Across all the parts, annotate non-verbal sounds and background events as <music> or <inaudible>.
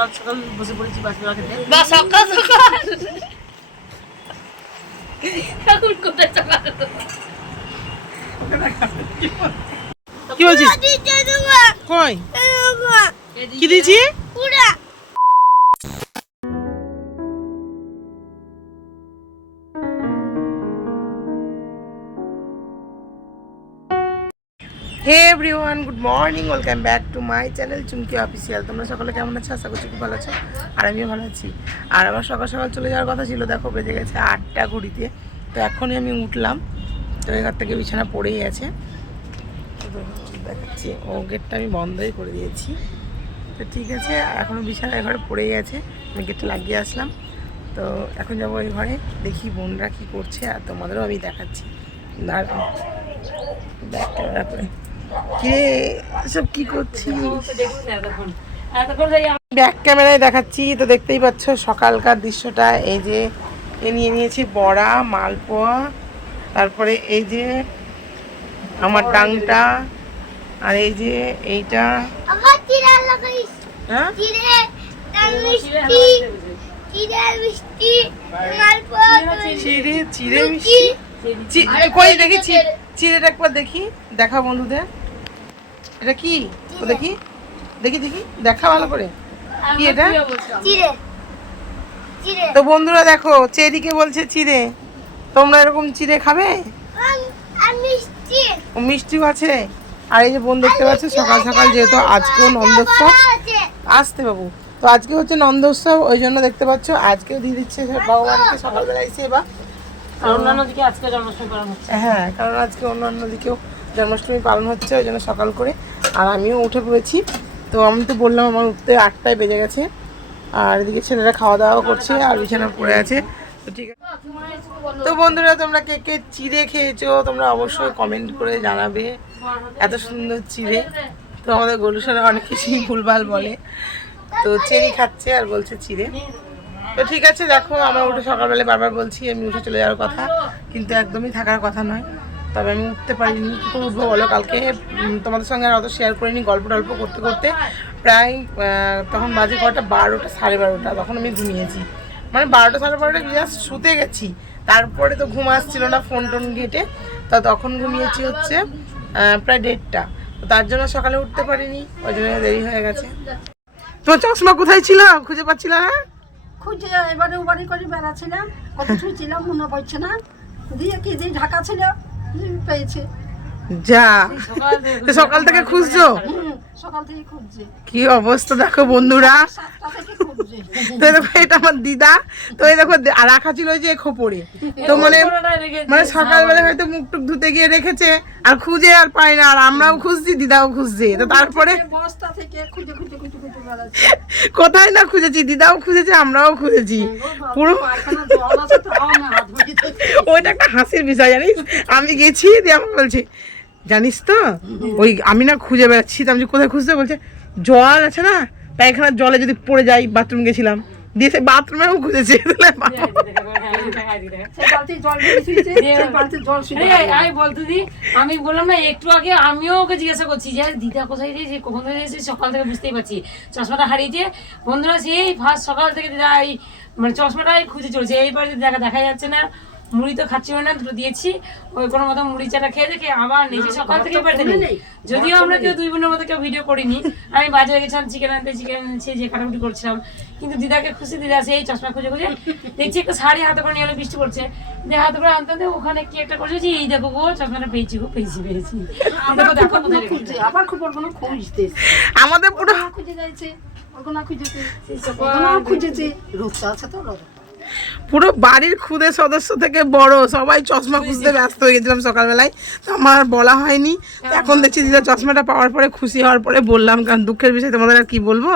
সকাল সকাল বসে পড়েছি বাসগুলো খেতে। বা সকাল সকাল। এখন কোথায় সকাল কি বলছিস? কই? কি দিয়েছি? Hey everyone good morning welcome back to my channel Chumki official তোমরা সকলে কেমন আছো? আশা করছি খুব ভালো আছো, আর আমিও ভালো আছি। আর আমার সকাল সকাল চলে যাওয়ার কথা ছিল, দেখো বেজে গেছে আটটা ঘড়িতে তো এখনই আমি উঠলাম, তো এখান থেকে বিছানা পড়েই আছে। দেখাচ্ছি, ও গেটটা আমি বন্ধই করে দিয়েছি। তো ঠিক আছে এখনও বিছানা ঘরে পড়েই আছে, আমি গেটটা লাগিয়ে আসলাম। তো এখন যাব ওই ঘরে, দেখি বোনরা কী করছে, আর তোমাদেরও আমি দেখাচ্ছি। দাঁড়াও করে কিরে সব কি করছিস? ব্যাক ক্যামেরায় দেখাচ্ছি তো দেখতেই পাচ্ছ সকালকার দৃশ্যটা। এই যে এ নিয়ে নিয়েছি বড়া মালপোয়া তারপরে এই যে আমার ডাংটা আর এই যে এইটা। আমার চিরা লাগাইস। হ্যাঁ? চিড়ে চিড়ে মিষ্টি দেখি চিড়েটা একবার দেখি দেখা বন্ধুদের। এটা কি? ও দেখি। দেখি দেখি। দেখা ভালো করে। কি এটা? তো বন্ধুরা দেখো চেরিকে বলছে চিড়ে। তোমরা এরকম চিড়ে খাবে? আম- মিষ্টি। ও মিষ্টিও আছে। আর এই যে বোন দেখতে পাচ্ছ সকাল সকাল যেহেতু আজকেও নন্দোৎসব। আছে। আসতে বাবু। তো আজকে হচ্ছে নন্দোৎসব ওই জন্য দেখতে পাচ্ছ আজকেও দিয়ে দিচ্ছে ভগবানকে সকালবেলা এসে বা আর অন্যান্য দিকে আজকে জন্মাষ্টমী পালন হচ্ছে। হ্যাঁ কারণ আজকে অন্যান্য দিকেও জন্মাষ্টমী পালন হচ্ছে, ওই জন্য সকাল করে। আর আমিও উঠে পড়েছি। তো আমি তো বললাম আমার উঠতে আটটায় বেজে গেছে। আর এদিকে ছেলেরা খাওয়া দাওয়া করছে আর বিছানা পড়ে আছে। তো ঠিক আছে। তো বন্ধুরা, তোমরা কে কে চিড়ে খেয়েছো তোমরা অবশ্যই কমেন্ট করে জানাবে। এত সুন্দর চিড়ে। তো আমাদের গলুসারা অনেক কিছুই ভুলভাল বলে। তো চেরি খাচ্ছে আর বলছে চিড়ে। তো ঠিক আছে, দেখো, আমার উঠে সকালবেলা বারবার বলছি, আমি উঠে চলে যাওয়ার কথা। কিন্তু একদমই থাকার কথা নয়। তবে আমি উঠতে পারিনি, কী করে উঠবো বলো? কালকে তোমাদের সঙ্গে আর অত শেয়ার করিনি, গল্প টল্প করতে করতে প্রায় তখন বাজে কটা বারোটা, সাড়ে বারোটা, তখন আমি ঘুমিয়েছি। মানে বারোটা, সাড়ে বারোটা জাস্ট শুতে গেছি। তারপরে তো ঘুম আসছিল না ফোন টোন ঘেটে, তা তখন ঘুমিয়েছি হচ্ছে প্রায় দেড়টা। তার জন্য সকালে উঠতে পারিনি, ওই জন্য দেরি হয়ে গেছে। তোমার চশমা কোথায় ছিল? খুঁজে পাচ্ছিল না? খুঁজে এবারে ওবারে করে বেড়াচ্ছিলাম। কত ছুঁছিলাম মনে পড়ছে না। দিয়ে কি দিয়ে ঢাকা ছিল পেয়েছে। যা। তো সকাল থেকে খুঁজছো? সকাল থেকে খুঁজছে কি অবস্থা দেখো বন্ধুরা। তো দেখো এটা আমার দিদা। তো এই দেখো আর রাখা ছিল যে খোপড়ে তো মানে মানে সকালবেলা হয়তো মুখ টুক ধুতে গিয়ে রেখেছে আর খুঁজে আর পাই না আর আমরাও খুঁজছি দিদাও খুঁজছে। তো তারপরে বস্তা থেকে খুঁজে খুঁজে খুঁজে খুঁজে বেড়াচ্ছে কোথায় না খুঁজেছি দিদাও খুঁজেছে আমরাও খুঁজেছি। পুরো হাত ধুইতে ওইটা একটা হাসির বিষয় জানিস? আমি গেছি দিয়ে আমাকে বলছে জানিস তো? ওই আমি না খুঁজে বেড়াচ্ছি তো আমি কোথায় খুঁজতে? বলছে জল আছে না? পায়খানার জলে যদি পড়ে যাই বাথরুম গেছিলাম। দিয়ে সে বাথরুমেও খুঁজেছে। <laughs> আমি বললাম না একটু আগে আমিও ওকে জিজ্ঞাসা করছি যে দিদা কোথায় দিয়েছে কখন থেকে দিয়েছে সকাল থেকে বুঝতেই পারছি। চশমাটা হারিয়েছে। বন্ধুরা সেই ফার্স্ট সকাল থেকে দিদা এই মানে চশমাটাই খুঁজে চলছে। এইবার দেখা দেখা যাচ্ছে না। মুড়ি তো খাচ্ছিল না দুটো দিয়েছি। ওই কোনো মতো মুড়ি চাটা খেয়ে দেখে আবার নিজে সকাল থেকে বাড়িতে নেই। যদিও আমরা কেউ দুই বোনের মতো কেউ ভিডিও করিনি। আমি বাজারে গেছিলাম চিকেন আনতে চিকেন এনেছি যে কাটাকুটি করছিলাম। কিন্তু দিদাকে খুশি দিদা সেই চশমা খুঁজে খুঁজে দেখছি একটা শাড়ি হাতে করে নিয়ে বৃষ্টি পড়ছে। দিয়ে হাতে করে আনতে আনতে ওখানে কি একটা করেছি এই দেখো গো চশমাটা পেয়েছি গো পেয়েছি পেয়েছি। আবার খুব কোনো খুঁজতে আমাদের পুরো খুঁজে যাইছে ওগুলো খুঁজেছে রোদটা আছে তো পুরো বাড়ির খুদে সদস্য থেকে বড় সবাই চশমা খুঁজতে ব্যস্ত হয়ে গেছিলাম সকালবেলায়। তো আমার বলা হয়নি। এখন দেখছি দিদা চশমাটা পাওয়ার পরে খুশি হওয়ার পরে বললাম কারণ দুঃখের বিষয়ে তোমাদের আর কি বলব?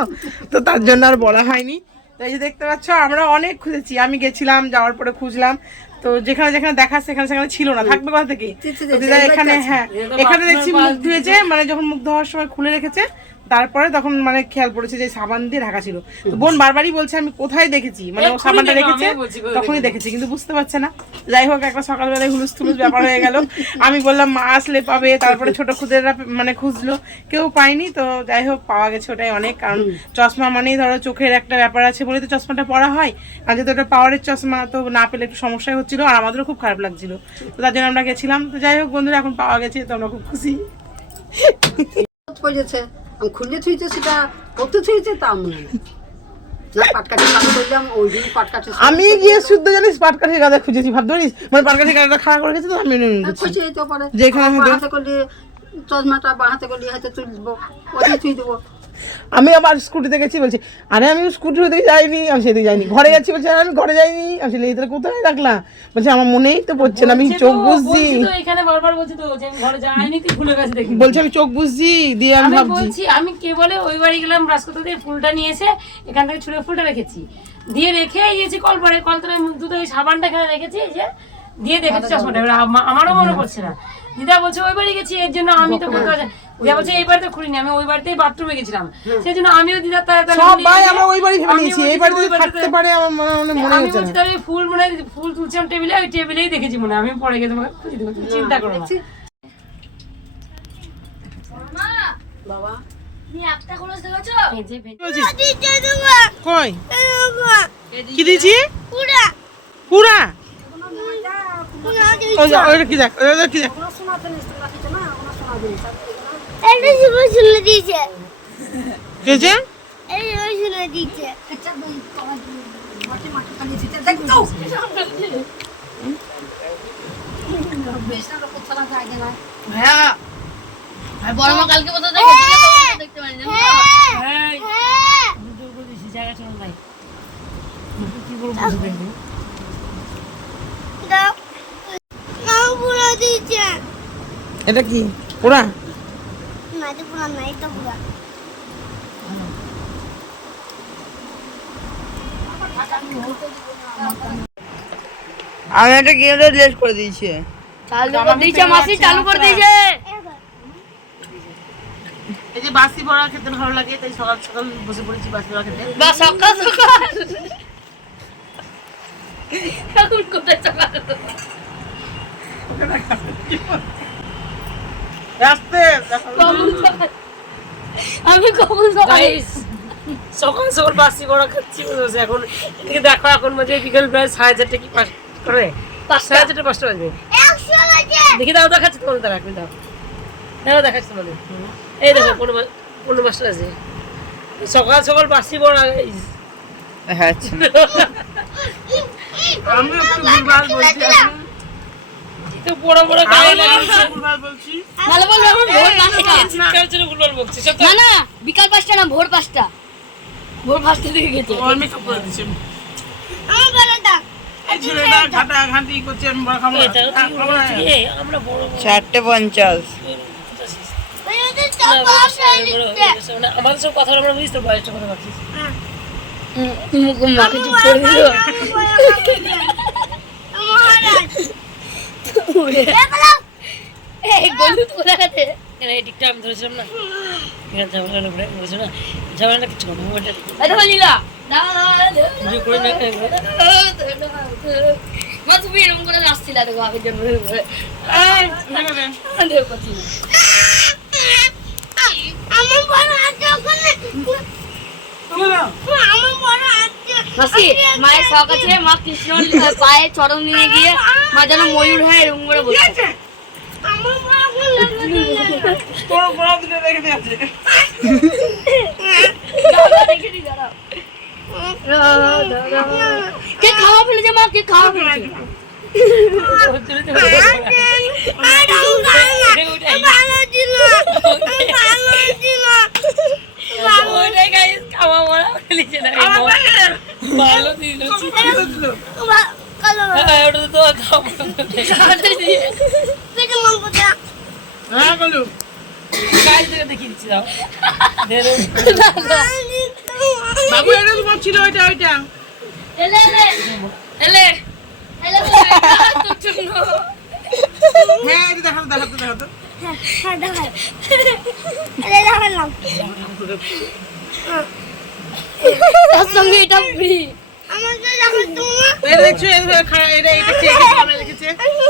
তো তার জন্য আর বলা হয়নি। তো এই যে দেখতে পাচ্ছ আমরা অনেক খুঁজেছি। আমি গেছিলাম যাওয়ার পরে খুঁজলাম। তো যেখানে যেখানে দেখা সেখানে সেখানে ছিল না। থাকবে কোথা থেকে? দিদা এখানে হ্যাঁ এখানে দেখছি মুখ ধুয়েছে মানে যখন মুখ ধোয়ার সময় খুলে রেখেছে তারপরে তখন মানে খেয়াল পড়েছে যে সাবান দিয়ে ঢাকা ছিল। তো বোন বারবারই বলছে আমি কোথায় দেখেছি? মানে ও সাবানটা রেখেছে তখনই দেখেছি? কিন্তু বুঝতে পারছে না। যাই হোক একটা সকালবেলায় হুলুস থুলুস ব্যাপার হয়ে গেল। আমি বললাম মা আসলে পাবে। তারপরে ছোট খুদেরা মানে খুঁজলো। কেউ পায়নি তো যাই হোক পাওয়া গেছে ওটাই অনেক। কারণ চশমা মানেই ধরো চোখের একটা ব্যাপার আছে বলে তো চশমাটা পরা হয়। আর যেহেতু ওটা পাওয়ারের চশমা তো না পেলে একটু সমস্যাই হচ্ছিল। আর আমাদেরও খুব খারাপ লাগছিল। তো তার জন্য আমরা গেছিলাম। তো যাই হোক বন্ধুরা এখন পাওয়া গেছে তো আমরা খুব খুশি। পড়েছে? আমি খুলে সেটা কত থুইছে তা মনে নেই। আমি গিয়ে শুদ্ধ জানিস পাটকাঠির গাদা খুঁজেছি ভাব ধরিস? মানে পাটকাঠির গাদাটা খাড়া করে গেছে তো আমি যেখানে চশমাটা বাঁ হাতে করলে তুলবো দেবো। আমি আবার স্কুটিতে গেছি বলছি আরে আমি স্কুটির দিকে যাইনি আমি সেদিকে যাইনি। ঘরে যাচ্ছি বলছি আমি ঘরে যাইনি। আমি এই তাহলে কোথায় রাখলাম বলছে আমার মনেই তো পড়ছে না আমি চোখ বুঝছি। বলছি এখানে বারবার বলছি তো যে আমি ঘরে যাইনি তুই ভুলে গেছে দেখি। বলছে আমি চোখ বুঝছি দিয়ে আমি ভাবছি। বলছি আমি কে বলে ওই বাড়ি গেলাম রাজকোথা দিয়ে ফুলটা নিয়ে এসে এখান থেকে ছুঁড়ে ফুলটা রেখেছি। দিয়ে রেখে গিয়েছি কল পরে কল তলায় দুটো ওই সাবানটা এখানে রেখেছি এই যে দিয়ে দেখেছি চশমাটা আমারও মনে পড়ছে না। দিদা বলছে ওই বাড়ি গেছি এর জন্য আমি তো বলতে দিদা বলছে এই বাড়িতে খুলিনি আমি ওই বাড়িতেই বাথরুমে গেছিলাম। সেই জন্য আমিও দিদা আমরা ওই বাড়ি ভেবে নিয়েছি। এই বাড়িতে থাকতে পারে আমার মনে মনে মনে আমি হচ্ছে তাহলে ফুল মনে হয় ফুল তুলছিলাম টেবিলে ওই টেবিলেই দেখেছি মনে হয়। আমি পরে গিয়ে তোমাকে খুঁজে দেবো চিন্তা করো না। বাবা। যে কই? কি দিয়েছি? পুরা। পুরা? যে, কি দেখ কি দেখ। এটা শুভ শুনে দিয়েছে। দিয়েছে? আচ্ছা মাটি মাটি দিতে হ্যাঁ বড় মা কালকে কোথাও দেখতে পারি না হ্যাঁ! হ্যাঁ! জায়গা চলো নাই। কি? পুরা এটা কি? না এটা পুরা না এটা পুরা আমি একটা গেমটা ডিলিট করে দিয়েছি। চালু করে দিয়েছে মাসি চালু করে দিয়েছে। এই যে বাসি বড়া খেতে ভালো লাগে তাই সকাল সকাল বসে পড়েছি বাসি বড়া খেতে। বা সকাল সকাল। এখন কোথায় সকাল? আমি কখন সকাল সকাল সকাল বাসি বড়া খাচ্ছি। এখন এদিকে দেখো এখন বাজে বিকেল প্রায় সাড়ে চারটে কি পাঁচ করে? সাড়ে চারটে পাঁচটা বাজবে দেখি দাও দেখাচ্ছি তোমাদের দাঁড়া একটু দাও। দাঁড়া দেখাচ্ছি তোমাদের। এই দেখো কোনো কোনো মাস্টার আছে সকাল সকাল বাসি বড়া। হ্যাঁ আচ্ছা। <laughs> আমি একটু বলছি। তো বড় বড় গায়ে লাগিয়েছে ভুলভাল বলছি। নাহলে বলব এখন ভোর পাঁচটা। চিৎকার ছিল ভুলভাল বকছি সব না না বিকাল পাঁচটা না ভোর পাঁচটা। ভোর পাঁচটা থেকে গেছে। ওর মেকআপ করে দিচ্ছি। আমার বলে দাও। এই ছেলেটা ঘাটা ঘাঁটি করছে আমি বড় খাব না। এটা আহ, খাব না। এই, আমরা বড় বড় চারটে পঞ্চাশ ওই ওদের না, সব বড় পাশে বড় দিচ্ছে মানে আমাদের সব কথা বলে আমরা বুঝতে বয়সটা কথা ভাবছিস মুখ মাকে চুপ করে দিল এই গলু তো কোথায় গেছে এখানে এই দিকটা আমি ধরেছিলাম না। এখানে ঝামেলা উপরে বলেছে না ঝামেলা কিছু না করে না মা তুমি এরকম করে আসছিল দেখো আগের জন্য। আমার বড় আছে ওখানে মায়ের শখ আছে মা কৃষ্ণ পায়ে চরণ নিয়ে গিয়ে মা যেন ময়ূর হয় এরকম করে বলছে আমার বড় আছে তোর বড় দুটো রেখে দিয়ে আছে। দেখে দি দাঁড়াও কে খাওয়া ফেলেছে মা কে খাওয়া ফেলেছে ভালো ছিল ভালো ছিল ওটা তো খাওয়া পেটে মন কোথা হ্যাঁ, বলু। গাইস থেকে দেখিয়ে দিচ্ছি দাও। বাবু, এটা তোমার ছিল, ওইটা, ওইটা। এলে এলে। এলে। হ্যাঁ, এটা দেখাতো, দেখাতো, দেখাতো। হ্যাঁ হ্যাঁ তার সঙ্গে এটা ফ্রি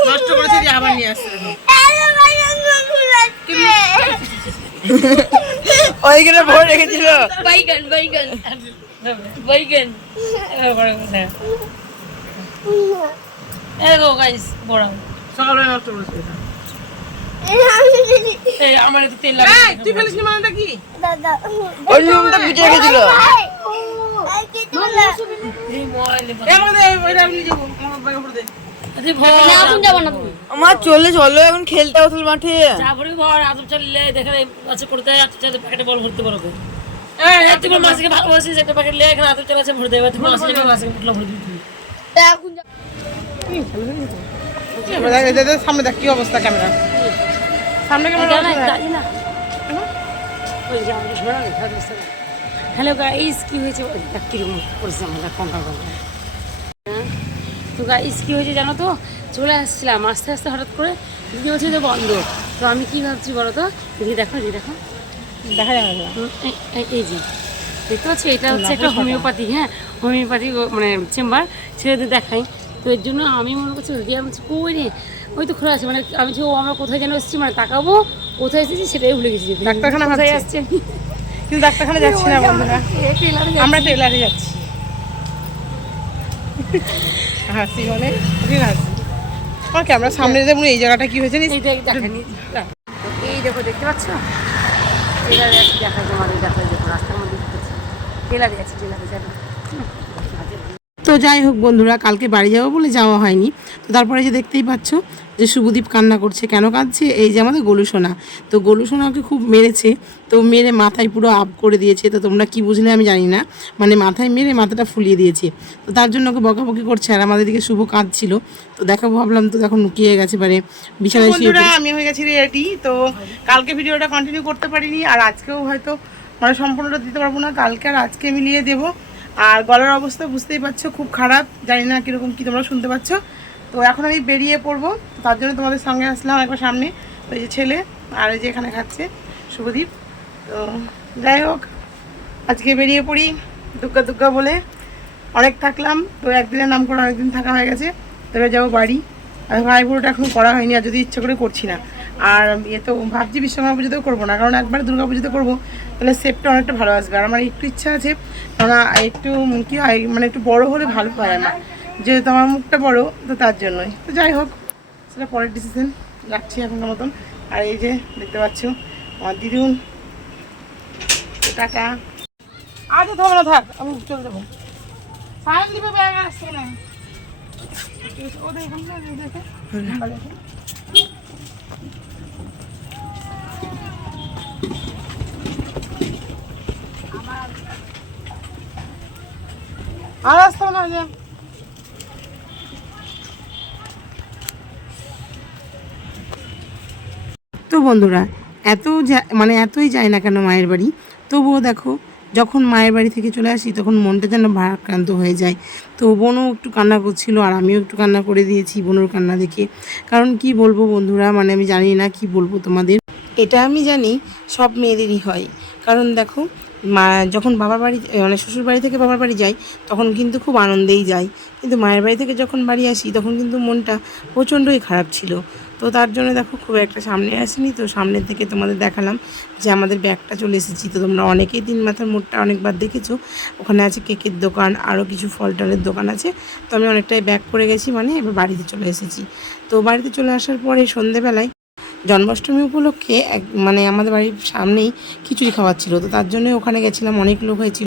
নষ্ট করেছে যে আবার নিয়ে আসছে ওইখানে ভরে রেখেছিল বাইগান বাইগান বাইগান এই গো গাইস বড় সকালবেলা নষ্ট করেছে এটা। এই আমার একটু তেল লাগে তুই ফেলিস নি মানেটা কি দাদা ওই রুমটা এই এই মোবাইলে আমি নিয়ে যাব আমার দে না এখন যাব না তুমি আমার চলে চলো এখন খেলতে আসল মাঠে। তারপরে ভর আদর চালিয়ে দেখে আছে করতে আদর চালিয়ে প্যাকেটে বল ভরতে পারো এই, এই তুমি মাসিকে ভালোবাসিস একটা প্যাকেট লিয়ে এখানে আদর চালিয়ে ভরে দেবে তুমি মাসিকে মাসিকে মুটলা ভরে দিবি। এখন সামনে দেখ কি অবস্থা ক্যামেরা। সামনে ক্যামেরা হ্যালো গাইস কি হয়েছে? ওই দেখ কীরকম করেছে আমরা কঙ্কা কঙ্কা তো গাইস কি হয়েছে জানো তো? চলে আসছিলাম আস্তে আস্তে হঠাৎ করে দিদি বলছে যে বন্ধ। তো আমি কি ভাবছি বলো তো? দিদি দেখো দিদি দেখো। দেখা যাবে না। এই- যে। দেখতে পাচ্ছি এটা হচ্ছে একটা হোমিওপ্যাথি হ্যাঁ? হোমিওপ্যাথি মানে চেম্বার ছেলেদের দেখাই। তো এর জন্য আমি মনে করছি রিয়া বলছি কই রে ওই তো খোলা আছে। মানে আমি যে ও আমরা কোথায় যেন এসেছি মানে তাকাবো কোথায় এসেছি সেটাই ভুলে গেছি ডাক্তারখানা কোথায় আসছে? কিন্তু ডাক্তারখানা যাচ্ছি না বন্ধুরা। আমরা টেলারে যাচ্ছি। হাসি মানে ঠিক আছে আমার ক্যামেরা সামনে যাব এই জায়গাটা কি হয়েছে এই দেখ দেখানি এই দেখো দেখতে পাচ্ছ? টেলারে আছে দেখা তোমাদের দেখা দেখো রাস্তার মধ্যে টেলারে আছে টেলারে যাবে। তো যাই হোক বন্ধুরা কালকে বাড়ি যাব বলে যাওয়া হয়নি। তো তারপরে যে দেখতেই পাচ্ছ যে শুভদীপ কান্না করছে কেন কাঁদছে? এই যে আমাদের গোলু সোনা। তো গোলু সোনাকে খুব মেরেছে তো মেরে মাথায় পুরো আপ করে দিয়েছে। তো তোমরা কি বুঝলে আমি জানি না। মানে মাথায় মেরে মাথাটা ফুলিয়ে দিয়েছে। তো তার জন্য ওকে বকাবকি করছে আর আমাদের দিকে শুভ কাঁদছিল। তো দেখাবো ভাবলাম তো দেখো লুকিয়ে গেছে পারে বিছানায় শুয়ে আমি হয়ে গেছি রেডি তো কালকে ভিডিওটা কন্টিনিউ করতে পারিনি আর আজকেও হয়তো মানে সম্পূর্ণটা দিতে পারব না। কালকে আর আজকে মিলিয়ে দেবো। আর গলার অবস্থা বুঝতেই পারছ, খুব খারাপ। জানি না কীরকম কী তোমরা শুনতে পাচ্ছ। তো এখন আমি বেরিয়ে পড়ব। তার জন্য তোমাদের সঙ্গে আসলাম একবার সামনে। ওই যে ছেলে আর এই যে এখানে খাচ্ছে শুভদীপ। তো যাই হোক, আজকে বেরিয়ে পড়ি দুগ্গা দুগ্গা বলে। অনেক থাকলাম, তো একদিনের নাম করে অনেকদিন থাকা হয়ে গেছে। তবে যাব বাড়ি। আর ভাই এখন করা হয়নি আর যদি ইচ্ছে করে করছি না। আর ইয়ে তো ভাবছি বিশ্বকর্মা পুজোতেও করব না কারণ একবার দুর্গা পুজোতে করব তাহলে সেপটা অনেকটা ভালো আসবে। আর আমার একটু ইচ্ছা আছে কারণ একটু কি হয় মানে একটু বড় হলে ভালো হয় আমার। যেহেতু আমার মুখটা বড় তো তার জন্যই। তো যাই হোক সেটা পরের ডিসিশন রাখছি এখনকার মতন। আর এই যে দেখতে পাচ্ছ আমার দিদুন। টাকা আচ্ছা থাকো না থাক আমি চলে যাব। সায়ন দিবে ব্যাগ আসছে না। দেখে না তো বন্ধুরা, এত মানে এতই যায় না কেন মায়ের বাড়ি? তবুও দেখো, যখন মায়ের বাড়ি থেকে চলে আসি, তখন মনটা যেন ভারাক্রান্ত হয়ে যায়। তো বোনও একটু কান্না করছিল, আর আমিও একটু কান্না করে দিয়েছি বোনের কান্না দেখে। কারণ কি বলব বন্ধুরা মানে আমি জানি না কি বলব তোমাদের। এটা আমি জানি, সব মেয়েদেরই হয়। কারণ দেখো মা যখন বাবার বাড়ি মানে শ্বশুর বাড়ি থেকে বাবার বাড়ি যাই, তখন কিন্তু খুব আনন্দেই যাই। কিন্তু মায়ের বাড়ি থেকে যখন বাড়ি আসি, তখন কিন্তু মনটা প্রচণ্ডই খারাপ ছিল। তো তার জন্য দেখো খুব একটা সামনে আসেনি। তো সামনে থেকে তোমাদের দেখালাম যে আমাদের ব্যাগটা চলে এসেছি। তো তোমরা অনেকেই তিন মাথার মোড়টা অনেকবার দেখেছ। ওখানে আছে কেকের দোকান আরও কিছু ফল টলের দোকান আছে। তো আমি অনেকটাই ব্যাগ করে গেছি মানে এবার বাড়িতে চলে এসেছি। তো বাড়িতে চলে আসার পরে সন্ধেবেলায় জন্মাষ্টমী উপলক্ষে এক মানে আমাদের বাড়ির সামনেই খিচুড়ি খাওয়াচ্ছিল তো তার জন্য ওখানে গেছিলাম, অনেক লোক হয়েছিল।